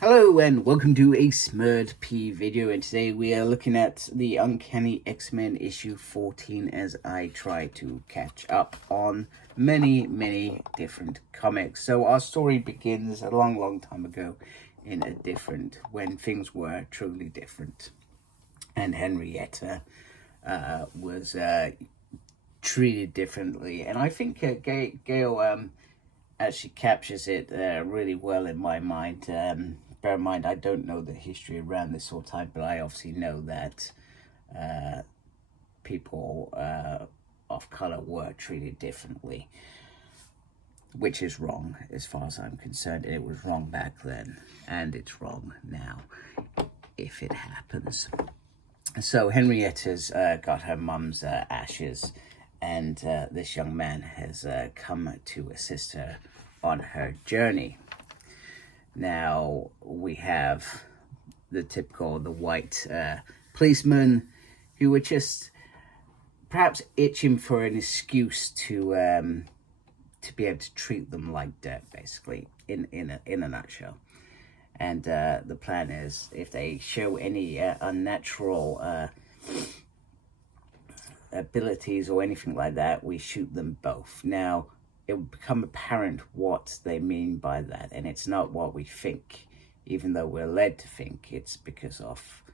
Hello and welcome to a Smurd P video, and today we are looking at the Uncanny X-Men issue 14 as I try to catch up on many different comics. So our story begins a long time ago when things were truly different, and Henrietta was treated differently, and I think Gail actually captures it really well in my mind. Bear in mind, I don't know the history around this whole time, but I obviously know that people of color were treated differently, which is wrong as far as I'm concerned. It was wrong back then, and it's wrong now if it happens. So Henrietta's got her mum's ashes, and this young man has come to assist her on her journey. Now we have the white policeman who were just perhaps itching for an excuse to be able to treat them like dirt, basically, in a nutshell. And the plan is, if they show any unnatural abilities or anything like that, we shoot them both. Now, it will become apparent what they mean by that, and it's not what we think, even though we're led to think it's because of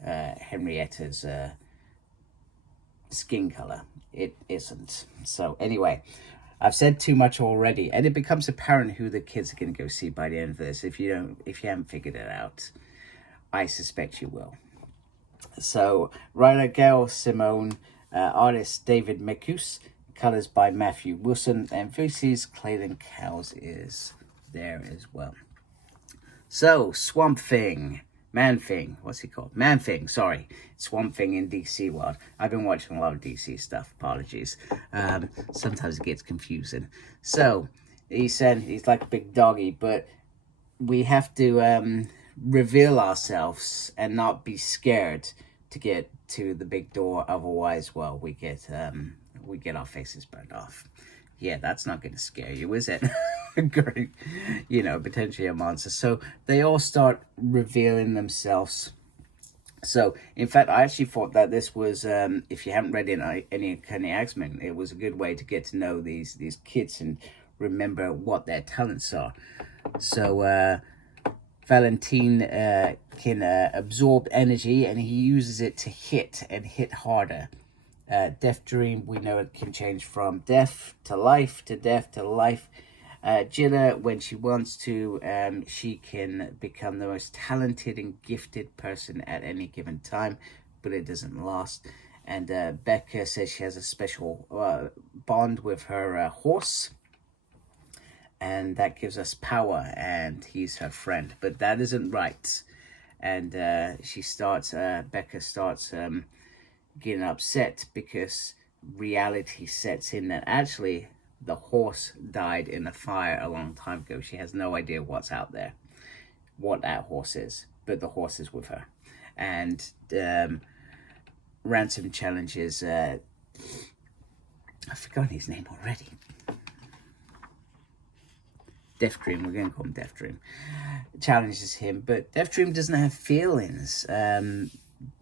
Henrietta's skin color. It isn't. So anyway, I've said too much already, and it becomes apparent who the kids are going to go see by the end of this. If you haven't figured it out, I suspect you will. So writer Gail Simone, artist David Marquez, colors by Matthew Wilson, and voices Clayton Cowles is there as well. So Swamp Thing, what's he called? Man Thing, sorry. Swamp Thing in DC world. I've been watching a lot of DC stuff, apologies. Sometimes it gets confusing. So he said he's like a big doggy, but we have to reveal ourselves and not be scared to get to the big door. Otherwise, well, we get our faces burned off. Yeah, that's not going to scare you, is it? Great, potentially a monster. So they all start revealing themselves. So, in fact, I actually thought that this was, if you haven't read any Uncanny X-Men, it was a good way to get to know these kids and remember what their talents are. So, Valentine can absorb energy, and he uses it to hit harder. Death Dream, we know it can change from death to life, to death to life. Jilla, when she wants to, she can become the most talented and gifted person at any given time, but it doesn't last. And Becca says she has a special bond with her horse, and that gives us power, and he's her friend. But that isn't right. And Becca starts getting upset because reality sets in that actually the horse died in a fire a long time ago. She has no idea what's out there, what that horse is, but the horse is with her. And Ransom challenges, I've forgotten his name already. Death Dream, we're going to call him Death Dream, challenges him, but Death Dream doesn't have feelings.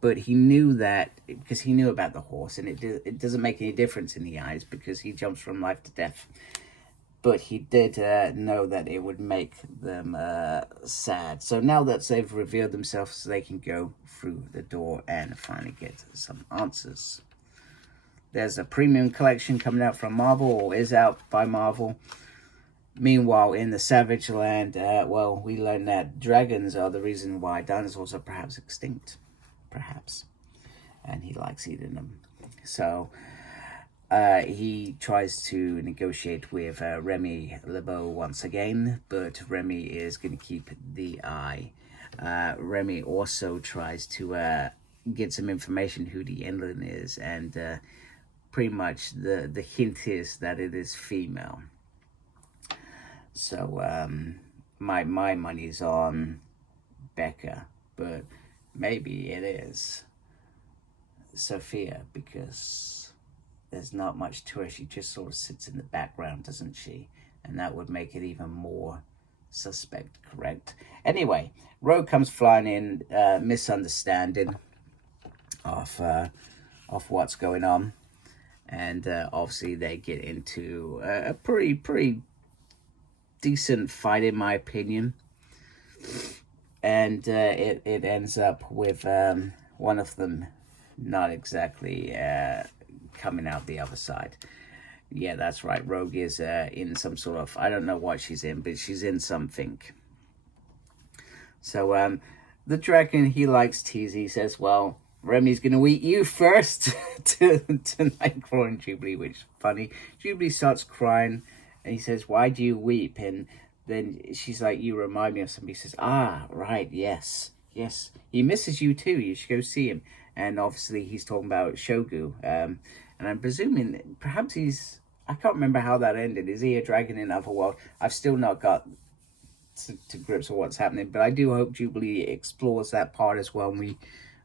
But he knew that because he knew about the horse, and it doesn't make any difference in the eyes because he jumps from life to death. But he did know that it would make them sad. So now that they've revealed themselves, they can go through the door and finally get some answers. There's a premium collection coming out from Marvel, or is out by Marvel. Meanwhile, in the Savage Land, we learn that dragons are the reason why dinosaurs are perhaps extinct. Perhaps. And he likes eating them. So he tries to negotiate with Remy LeBeau once again, but Remy is going to keep the eye. Remy also tries to get some information who the Endlin is, and pretty much the hint is that it is female. So my money's on Becca, but maybe it is Sophia, because there's not much to her. She just sort of sits in the background, doesn't she? And that would make it even more suspect, correct? Anyway, Rogue comes flying in, misunderstanding of what's going on, and obviously they get into a pretty decent fight, in my opinion, and it ends up with one of them not exactly coming out the other side. Yeah, that's right. Rogue is in some sort of, I don't know what she's in, but she's in something. So the dragon, he likes tease. He says, well, Remy's going to eat you first to Nightcrawler and Jubilee, which is funny. Jubilee starts crying, and he says, why do you weep? And then she's like, you remind me of somebody. He says, ah, right, yes. He misses you too. You should go see him. And obviously he's talking about Shogu. And I'm presuming perhaps I can't remember how that ended. Is he a dragon in another world? I've still not got to grips with what's happening, but I do hope Jubilee explores that part as well, and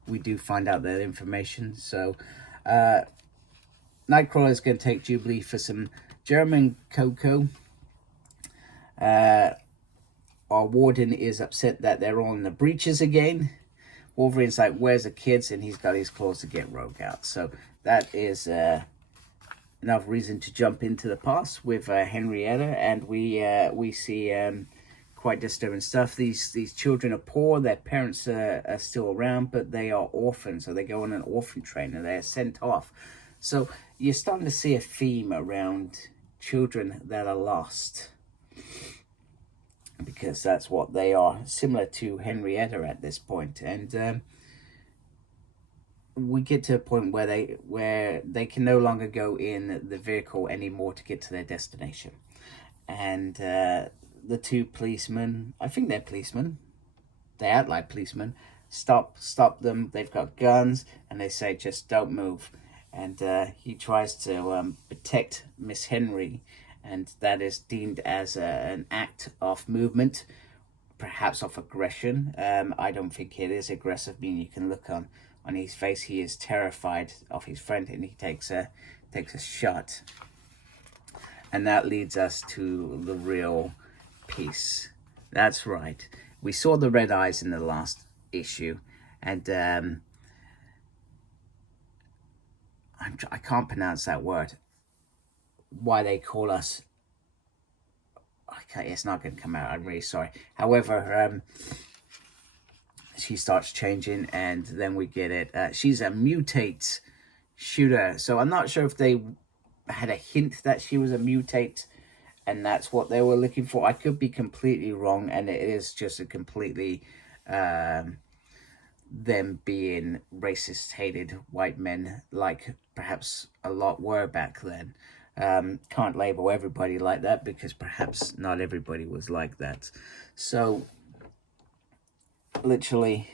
we do find out that information. So Nightcrawler is going to take Jubilee for some German cocoa. Our warden is upset that they're all in the breaches again. Wolverine's like, where's the kids? And he's got his claws to get Rogue out. So that is enough reason to jump into the past with Henrietta, and we see quite disturbing stuff. These children are poor. Their parents are still around, but they are orphans, so they go on an orphan train and they're sent off. So you're starting to see a theme around children that are lost, because that's what they are, similar to Henrietta at this point. And we get to a point where they can no longer go in the vehicle anymore to get to their destination. And the two policemen, I think they're policemen, they act like policemen, stop them. They've got guns, and they say, just don't move. And he tries to protect Miss Henry, and that is deemed as an act of movement, perhaps of aggression. I don't think it is aggressive. I mean, you can look on his face, he is terrified of his friend, and he takes a shot. And that leads us to the real piece. That's right. We saw the red eyes in the last issue, and I can't pronounce that word. Why they call us? Okay, it's not going to come out. I'm really sorry. However, she starts changing, and then we get it. She's a mutate shooter. So I'm not sure if they had a hint that she was a mutate, and that's what they were looking for. I could be completely wrong, and it is just a completely them being racist, hated white men, like perhaps a lot were back then. Can't label everybody like that, because perhaps not everybody was like that. So literally,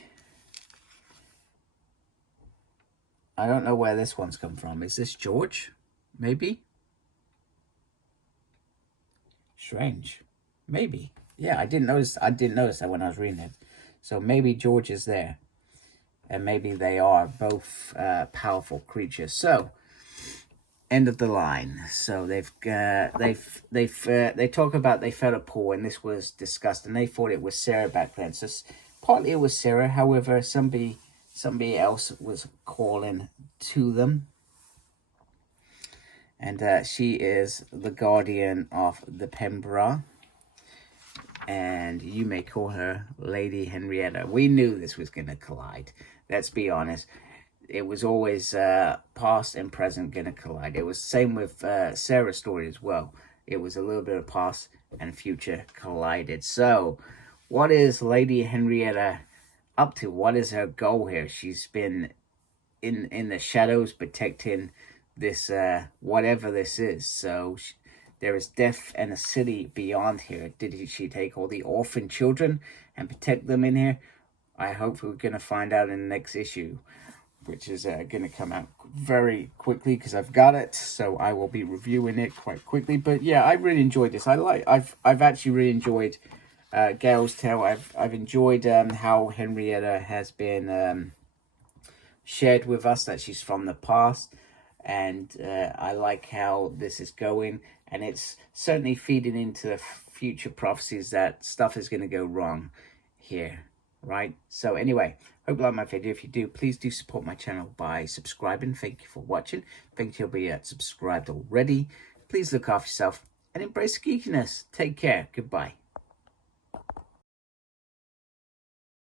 I don't know where this one's come from. Is this George? Maybe? Strange. Maybe. Yeah, I didn't notice that when I was reading it. So maybe George is there, and maybe they are both powerful creatures. So end of the line. So they talk about they felt a pull, and this was discussed, and they thought it was Sarah back then. So partly it was Sarah. However, somebody else was calling to them, and she is the guardian of the Pembra, and you may call her Lady Henrietta. We knew this was going to collide. Let's be honest. It was always past and present going to collide. It was the same with Sarah's story as well. It was a little bit of past and future collided. So what is Lady Henrietta up to? What is her goal here? She's been in the shadows protecting this, whatever this is. So there is death and a city beyond here. Did she take all the orphan children and protect them in here? I hope we're going to find out in the next issue, which is going to come out very quickly because I've got it, so I will be reviewing it quite quickly. But yeah, I really enjoyed this. I've actually really enjoyed Gail's tale. I've enjoyed how Henrietta has been shared with us, that she's from the past, and I like how this is going, and it's certainly feeding into the future prophecies that stuff is going to go wrong here, right? So anyway, hope you like my video. If you do, please do support my channel by subscribing. Thank you for watching. Thank you for being subscribed already. Please look after yourself and embrace geekiness. Take care. Goodbye.